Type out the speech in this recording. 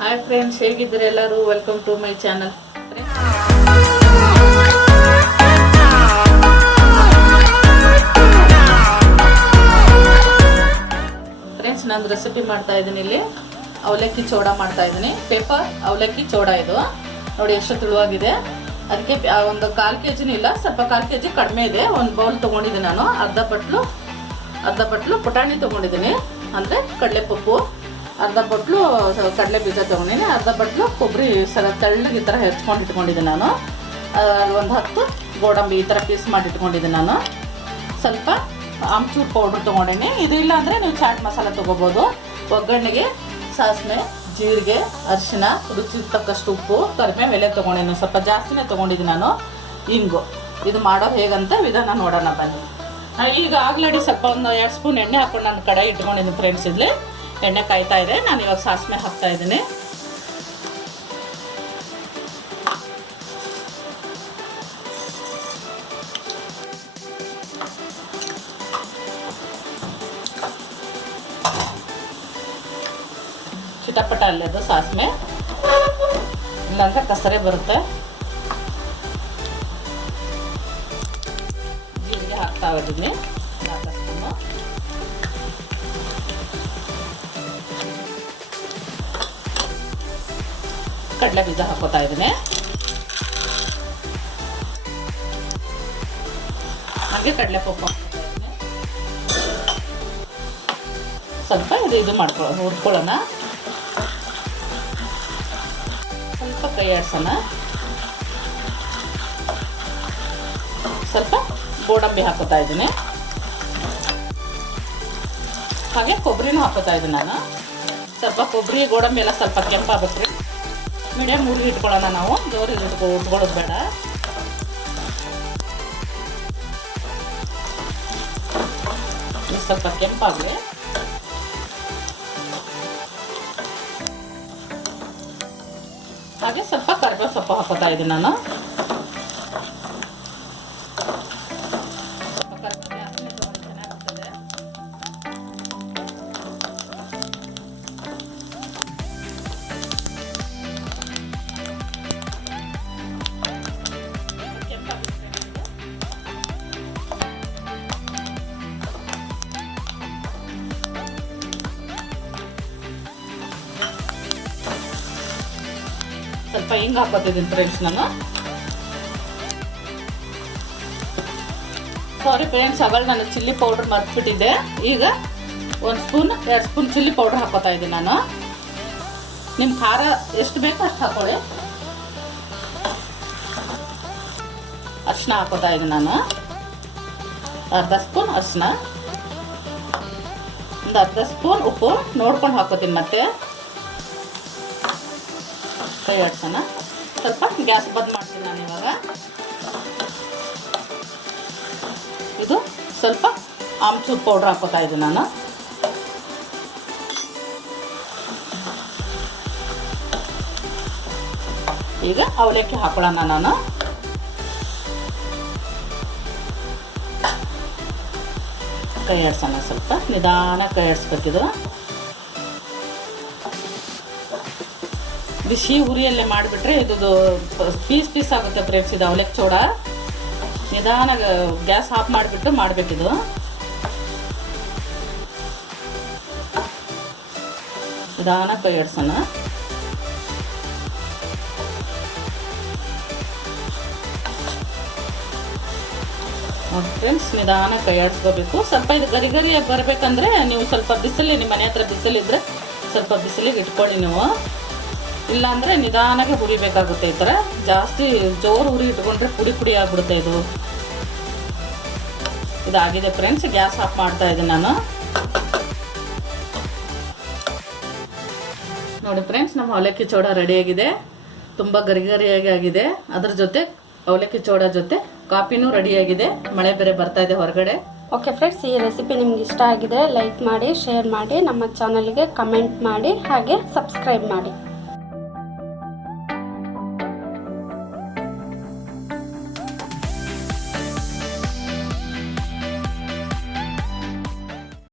Hi friends, ಹೇಗಿದ್ದೀರಾ ಎಲ್ಲರೂ? Welcome to my channel. Friends, ನಾನು ರೆಸಿಪಿ ಮಾಡ್ತಾ ಇದ್ದೀನಿ. ಇಲ್ಲಿ ಅವಲಕ್ಕಿ ಚೌಡ ಮಾಡ್ತಾ ಇದ್ದೀನಿ. ಪೇಪರ್ ಅವಲಕ್ಕಿ ಚೌಡ ಇದು ನೋಡಿ ಎಷ್ಟು ತೆಳುವಾಗಿದೆ. ಅದಕ್ಕೆ ಒಂದು 1/4 kg ಇಲ್ಲ, ಸ್ವಲ್ಪ 1/4 kg ಕಡಿಮೆ ಇದೆ. ಒಂದು ಬೌಲ್ ತೊಗೊಂಡಿದ್ದೀನಿ ನಾನು. ಅರ್ಧ ಬಟ್ಲು ಪುಟಾಣಿ ತೊಗೊಂಡಿದ್ದೀನಿ, ಅಂದರೆ ಕಡಲೆಪಪ್ಪು. ಅರ್ಧ ಬಟ್ಲು ಕಡಲೆ ಬೀಜ ತೊಗೊಂಡಿದ್ದೀನಿ. ಅರ್ಧ ಬಟ್ಲು ಕೊಬ್ಬರಿ ತೆಳ್ಳಗೆ ಈ ಥರ ಹೆಚ್ಕೊಂಡು ಇಟ್ಕೊಂಡಿದ್ದೀನಿ ನಾನು. ಒಂದು 10 ಗೋಡಂಬಿ ಈ ಥರ ಪೀಸ್ ಮಾಡಿ ಇಟ್ಕೊಂಡಿದ್ದೀನಿ ನಾನು. ಸ್ವಲ್ಪ ಆಮ್ಚೂರು ಪೌಡ್ರ್ ತೊಗೊಂಡಿನಿ. ಇದು ಇಲ್ಲ ಅಂದರೆ ನೀವು ಚಾಟ್ ಮಸಾಲ ತೊಗೋಬೋದು. ಒಗ್ಗರಣೆಗೆ ಸಾಸಿವೆ, ಜೀರಿಗೆ, ಅರಿಶಿನ, ರುಚಿಗೆ ತಕ್ಕಷ್ಟು ಉಪ್ಪು, ಕರಿಬೇವು ಎಲೆ ತೊಗೊಂಡಿದ್ದೀನಿ. ಸ್ವಲ್ಪ ಜಾಸ್ತಿನೇ ತೊಗೊಂಡಿದ್ದೀನಿ ನಾನು. ಇಂಗು. ಇದು ಮಾಡೋದು ಹೇಗಂತ ವಿಧಾನ ನೋಡೋಣ ಬನ್ನಿ. ಈಗ ಆಲ್ರೆಡಿ ಸ್ವಲ್ಪ ಒಂದು 2 ಸ್ಪೂನ್ ಎಣ್ಣೆ ಹಾಕ್ಕೊಂಡು ನಾನು ಕಡಾಯಿ ಇಟ್ಕೊಂಡಿದ್ದೀನಿ ಫ್ರೆಂಡ್ಸ್. ಇಲ್ಲಿ ಎಣ್ಣೆ ಕಾಯ್ತಾ ಇದೆ. ನಾನು ಇವಾಗ ಸಾಸಿವೆ ಹಾಕ್ತಾ ಇದ್ದೀನಿ. ಚಿಟಪಟ ಅಲ್ಲದು ಸಾಸಿವೆ, ಇಲ್ಲಾಂದ್ರೆ ಕಸರೆ ಬರುತ್ತೆ. ಜೀರಿಗೆ ಹಾಕ್ತಾ ಇದ್ದೀನಿ 4 ಸ್ಪೂನು. ಕಡಲೆ ಬೀಜ ಹಾಕೋತಾ ಇದ್ದೀನಿ. ಹಾಗೆ ಕಡಲೆಪಪ್ಪು ಹಾಕೋತಾ ಇದ್ದೀನಿ. ಸ್ವಲ್ಪ ಇದು ಹುರ್ಕೊಳ್ಳೋಣ. ಸ್ವಲ್ಪ ಕೈ ಆಡ್ಸೋಣ. ಸ್ವಲ್ಪ ಗೋಡಂಬಿ ಹಾಕೋತಾ ಇದ್ದೀನಿ. ಹಾಗೆ ಕೊಬ್ಬರಿನೂ ಹಾಕೋತಾ ಇದ್ದೀನಿ ನಾನು. ಸ್ವಲ್ಪ ಕೊಬ್ಬರಿ ಗೋಡಂಬಿ ಎಲ್ಲ ಸ್ವಲ್ಪ ಕೆಂಪಾಗುತ್ತೆ. ಮೀಡಿಯಮ್ ಹುಡುಗಿ ಇಟ್ಕೊಳ್ಳೋಣ ನಾವು. ಜೋರು ಉಟ್ಕೊಳ್ಳೋದು ಬೇಡ. ಸ್ವಲ್ಪ ಕೆಂಪಾಗಲಿ. ಹಾಗೆ ಸ್ವಲ್ಪ ಕರಿಬೇವು ಸೊಪ್ಪು ಹಾಕೋತಾ ಇದ್ದೀನಿ ನಾನು. ಸ್ವಲ್ಪ ಹಿಂಗೆ ಹಾಕೋತಿದ್ದೀನಿ ಫ್ರೆಂಡ್ಸ್ ನಾನು. ಸಾರಿ ಫ್ರೆಂಡ್ಸ್, ಆವಾಗ ನಾನು ಚಿಲ್ಲಿ ಪೌಡ್ರ್ ಮರ್ತ್ಬಿಟ್ಟಿದ್ದೆ. ಈಗ 1 ಸ್ಪೂನ್ 2 ಸ್ಪೂನ್ ಚಿಲ್ಲಿ ಪೌಡ್ರ್ ಹಾಕೋತಾ ಇದ್ದೀನಿ ನಾನು. ನಿಮ್ಮ ಖಾರ ಎಷ್ಟು ಬೇಕೋ ಅಷ್ಟು ಹಾಕೊಳ್ಳಿ. ಅರಿಶಿನ ಹಾಕೋತಾ ಇದ್ದೀನಿ ನಾನು. ಅರ್ಧ ಸ್ಪೂನ್ ಅರಿಶಿನ, ಒಂದು ಅರ್ಧ ಸ್ಪೂನ್ ಉಪ್ಪು ನೋಡ್ಕೊಂಡು ಹಾಕೋತೀನಿ. ಮತ್ತೆ ಕೈ ಆಡ್ಸೋಣ. ಸ್ವಲ್ಪ ಗ್ಯಾಸ್ ಬಂದ್ ಮಾಡ್ತೀನಿ ನಾನು ಇವಾಗ. ಇದು ಸ್ವಲ್ಪ ಆಮ್ಚೂರು ಪೌಡ್ರ್ ಹಾಕೋತಾ ಇದ್ದೀನಿ ನಾನು. ಈಗ ಅವಲಕ್ಕಿ ಹಾಕೊಳ್ಳೋಣ ನಾನು. ಕೈ ಆಡ್ಸೋಣ. ಸ್ವಲ್ಪ ನಿಧಾನ ಕೈ ಆಡಿಸ್ಬೇಕಿದು. ಬಿಸಿ ಉರಿಯಲ್ಲೇ ಮಾಡಿಬಿಟ್ರೆ ಇದು ಪೀಸ್ ಆಗುತ್ತೆ ಫ್ರೆಂಡ್ಸ್. ಇದು ಅವಲಕ್ಕಿ ಚೌಡ. ನಿಧಾನ ಗ್ಯಾಸ್ ಆಫ್ ಮಾಡಿಬಿಟ್ಟು ಮಾಡಬೇಕಿದು. ನಿಧಾನ ಕೈ ಆಡ್ಸೋಣ. ನೋಡಿ ಫ್ರೆಂಡ್ಸ್, ನಿಧಾನ ಕೈ ಆಡಿಸ್ಕೋಬೇಕು. ಸ್ವಲ್ಪ ಇದು ಗರಿ ಬರಬೇಕಂದ್ರೆ ನೀವು ಸ್ವಲ್ಪ ಬಿಸಿಲು, ನಿಮ್ಮ ಮನೆ ಹತ್ರ ಬಿಸಿಲಿದ್ರೆ ಸ್ವಲ್ಪ ಬಿಸಿಲಿಗೆ ಇಟ್ಕೊಳ್ಳಿ ನೀವು. ಇಲ್ಲಾಂದರೆ ನಿಧಾನಾಗೆ ಹುರಿಬೇಕಾಗುತ್ತೆ. ಈ ಥರ ಜಾಸ್ತಿ ಜೋರು ಹುರಿ ಇಟ್ಕೊಂಡ್ರೆ ಪುಡಿ ಆಗಿಬಿಡುತ್ತೆ. ಇದಾಗಿದೆ ಫ್ರೆಂಡ್ಸ್. ಗ್ಯಾಸ್ ಆಫ್ ಮಾಡ್ತಾ ಇದ್ದೀನಿ ನಾನು. ನೋಡಿ ಫ್ರೆಂಡ್ಸ್, ನಮ್ಮ ಅವಲಕ್ಕಿ ಚೌಡ ರೆಡಿಯಾಗಿದೆ. ತುಂಬ ಗರಿಯಾಗಿ ಆಗಿದೆ. ಅದ್ರ ಜೊತೆ ಅವಲಕ್ಕಿ ಚೌಡ ಜೊತೆ ಕಾಫಿನೂ ರೆಡಿಯಾಗಿದೆ. ಮಳೆ ಬೇರೆ ಬರ್ತಾ ಇದೆ ಹೊರಗಡೆ. ಓಕೆ ಫ್ರೆಂಡ್ಸ್, ಈ ರೆಸಿಪಿ ನಿಮ್ಗೆ ಇಷ್ಟ ಆಗಿದ್ರೆ ಲೈಕ್ ಮಾಡಿ, ಶೇರ್ ಮಾಡಿ, ನಮ್ಮ ಚಾನಲ್ಗೆ ಕಮೆಂಟ್ ಮಾಡಿ, ಹಾಗೆ ಸಬ್ಸ್ಕ್ರೈಬ್ ಮಾಡಿ.